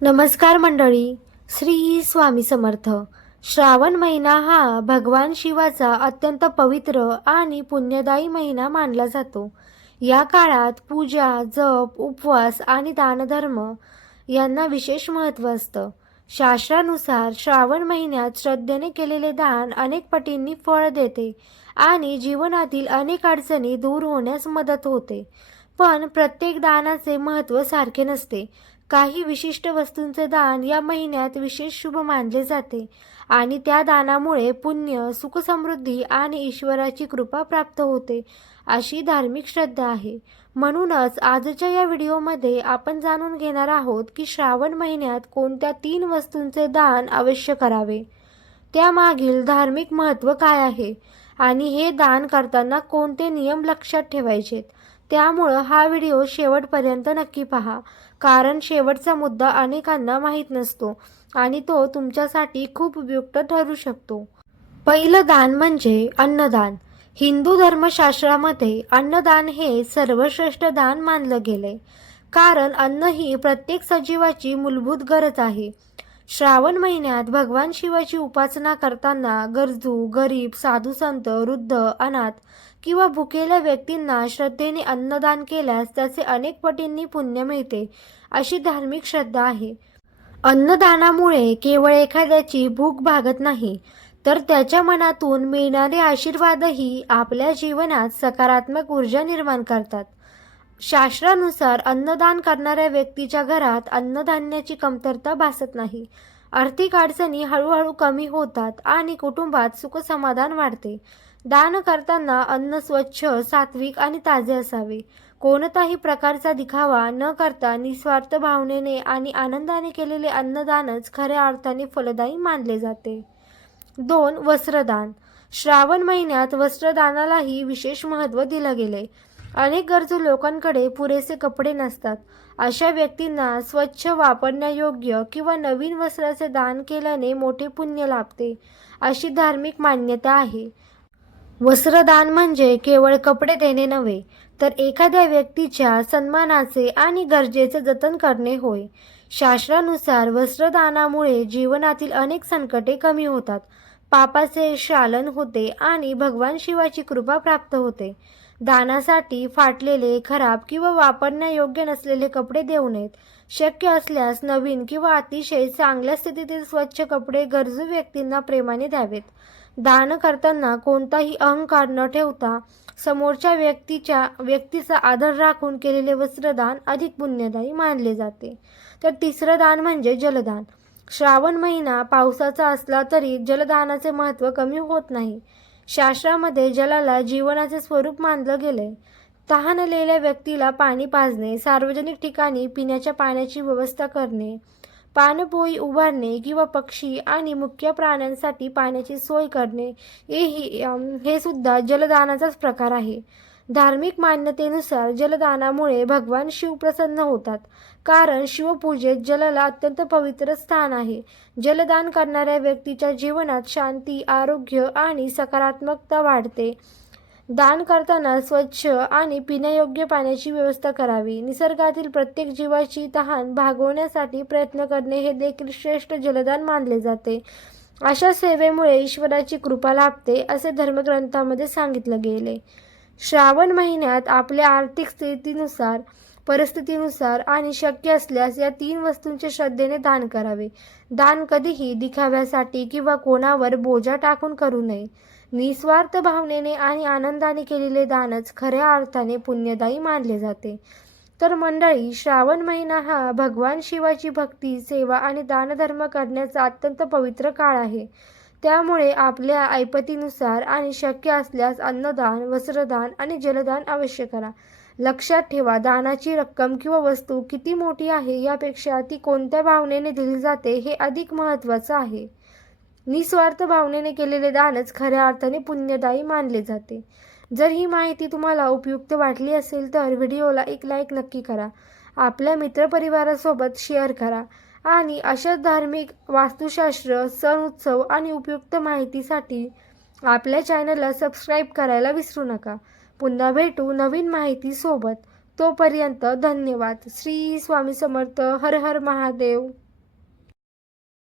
नमस्कार मंडळी. श्री स्वामी समर्थ. श्रावण महिना हा भगवान शिवाचा अत्यंत पवित्र आणि पुण्यदायी महिना मानला जातो. या काळात पूजा, जप, उपवास आणि दानधर्म यांना विशेष महत्त्व असतं. शास्त्रानुसार श्रावण महिन्यात श्रद्धेने केलेले दान अनेक पटींनी फळ देते आणि जीवनातील अनेक अडचणी दूर होण्यास मदत होते. पण प्रत्येक दानाचे महत्त्व सारखे नसते. काही विशिष्ट वस्तूंचे दान या महिन्यात विशेष शुभ मानले जाते आणि त्या दानामुळे पुण्य, सुखसमृद्धी आणि ईश्वराची कृपा प्राप्त होते, अशी धार्मिक श्रद्धा आहे. म्हणूनच आजच्या या व्हिडिओमध्ये आपण जाणून घेणार आहोत की श्रावण महिन्यात कोणत्या 3 वस्तूंचे दान अवश्य करावे, त्यामागील धार्मिक महत्त्व काय आहे आणि हे दान करताना कोणते नियम लक्षात ठेवायचेत. त्यामुळं हा व्हिडिओ शेवटपर्यंत नक्की पहा, कारण शेवटचा मुद्दा अनेकांना माहीत नसतो आणि तो तुमच्यासाठी खूप उपयुक्त ठरू शकतो. पहिलं दान म्हणजे अन्नदान. हिंदू धर्मशास्त्रामध्ये अन्नदान हे सर्वश्रेष्ठ दान मानलं गेले, कारण अन्न ही प्रत्येक सजीवाची मूलभूत गरज आहे. श्रावण महिन्यात भगवान शिवाची उपासना करताना गरजू, गरीब, साधू संत, वृद्ध, अनाथ किंवा भुकेल्या व्यक्तींना श्रद्धेने अन्नदान केल्यास त्याचे अनेक पटींनी पुण्य मिळते, अशी धार्मिक श्रद्धा आहे. अन्नदानामुळे केवळ एखाद्याची भूक भागत नाही, तर त्याच्या मनातून मिळणारे आशीर्वादही आपल्या जीवनात सकारात्मक ऊर्जा निर्माण करतात. शास्त्रानुसार अन्नदान करणाऱ्या व्यक्तीच्या घरात अन्नधान्याची कमतरता भासत नाही. आर्थिक अडचणी हळूहळू कमी होतात आणि कुटुंबात सुखसमाधान वाढते. दान करताना अन्न स्वच्छ, सात्विक आणि ताजे असावे. कोणताही प्रकारचा दिखावा न करता निस्वार्थ भावनेने आणि आनंदाने केलेले अन्नदानच खऱ्या अर्थाने फलदायी मानले जाते. 2. वस्त्रदान. श्रावण महिन्यात वस्त्रदानालाही विशेष महत्त्व दिलं गेले. अनेक गरजू लोकांकडे पुरेसे कपडे नसतात. अशा व्यक्तींना स्वच्छ, वापरण्यायोग्य किंवा नवीन वस्त्राचे दान केल्याने मोठे पुण्य लाभते, अशी धार्मिक मान्यता आहे. वस्त्रदान म्हणजे केवळ कपडे देणे नव्हे, तर एखाद्या व्यक्तीच्या सन्मानाचे आणि गरजेचे जतन करणे होय. शास्त्रानुसार वस्त्रदानामुळे जीवनातील अनेक संकटे कमी होतात, पापाचे शालन होते आणि भगवान शिवाची कृपा प्राप्त होते. दानासाठी फाटलेले, खराब किंवा वापरण्यायोग्य नसलेले कपडे देऊ नयेत. शक्य असल्यास नवीन किंवा अतिशय चांगल्या स्थितीतील स्वच्छ कपडे गरजू व्यक्तींना प्रेमाने द्यावेत. दान करताना कोणताही अहंकार न ठेवता समोरच्या व्यक्तीचा आदर राखून केलेले वस्त्रदान अधिक पुण्यदायी मानले जाते. तर तिसरं दान म्हणजे जलदान. श्रावण महिना पावसाचा असला तरी जलदानाचे महत्त्व कमी होत नाही. शास्त्रामध्ये जलाला जीवनाचे स्वरूप मानलं गेले. तहानलेल्या व्यक्तीला पाणी पाजणे, सार्वजनिक ठिकाणी पिण्याच्या पाण्याची व्यवस्था करणे, पाणपोई उभारणे किंवा पक्षी आणि मुख्य प्राण्यांसाठी पाण्याची सोय करणे हे सुद्धा जलदानाचाच प्रकार आहे. धार्मिक मान्यतेनुसार जलदानामुळे भगवान शिव प्रसन्न होतात, कारण शिवपूजेत जलाला अत्यंत पवित्र स्थान आहे. जलदान करणाऱ्या व्यक्तीच्या जीवनात शांती, आरोग्य आणि सकारात्मकता वाढते. दान करताना स्वच्छ आणि पिण्यायोग्य पाण्याची व्यवस्था करावी. निसर्गातील प्रत्येक जीवाची तहान भागवण्यासाठी प्रयत्न करणे हे देखील श्रेष्ठ जलदान मानले जाते. अशा सेवेमुळे ईश्वराची कृपा लाभते, असे धर्मग्रंथामध्ये सांगितलं गेले. श्रावण महिन्यात आपल्या आर्थिक परिस्थितीनुसार आणि शक्य असल्यास या 3 वस्तूंचे श्रद्धेने दान करावे. दान कधीही दिखाव्यासाठी किंवा कोणावर बोजा टाकून करू नये. निस्वार्थ भावनेने आणि आनंदाने केलेले दानच खऱ्या अर्थाने पुण्यदायी मानले जाते. तर मंडळी, श्रावण महिना हा भगवान शिवाची भक्ती, सेवा आणि दानधर्म करण्याचा अत्यंत पवित्र काळ आहे. त्यामुळे आपल्या ऐपतीनुसार आणि शक्य असल्यास अन्नदान, वस्त्रदान आणि जलदान अवश्य करा. लक्षात ठेवा, दानाची रक्कम किंवा वस्तू किती मोठी आहे यापेक्षा ती कोणत्या भावनेने दिली जाते हे अधिक महत्त्वाचं आहे. निस्वार्थ भावनेने केलेले दानच खऱ्या अर्थाने पुण्यदायी मानले जाते. जर ही माहिती तुम्हाला उपयुक्त वाटली असेल तर व्हिडिओला एक लाईक नक्की करा, आपल्या मित्रपरिवारासोबत शेअर करा आणि अशाच धार्मिक, वास्तुशास्त्र, सण उत्सव आणि उपयुक्त माहितीसाठी आपल्या चॅनलला सबस्क्राईब करायला विसरू नका. पुन्हा भेटू नवीन माहितीसोबत. तोपर्यंत धन्यवाद. श्री स्वामी समर्थ. हर हर महादेव.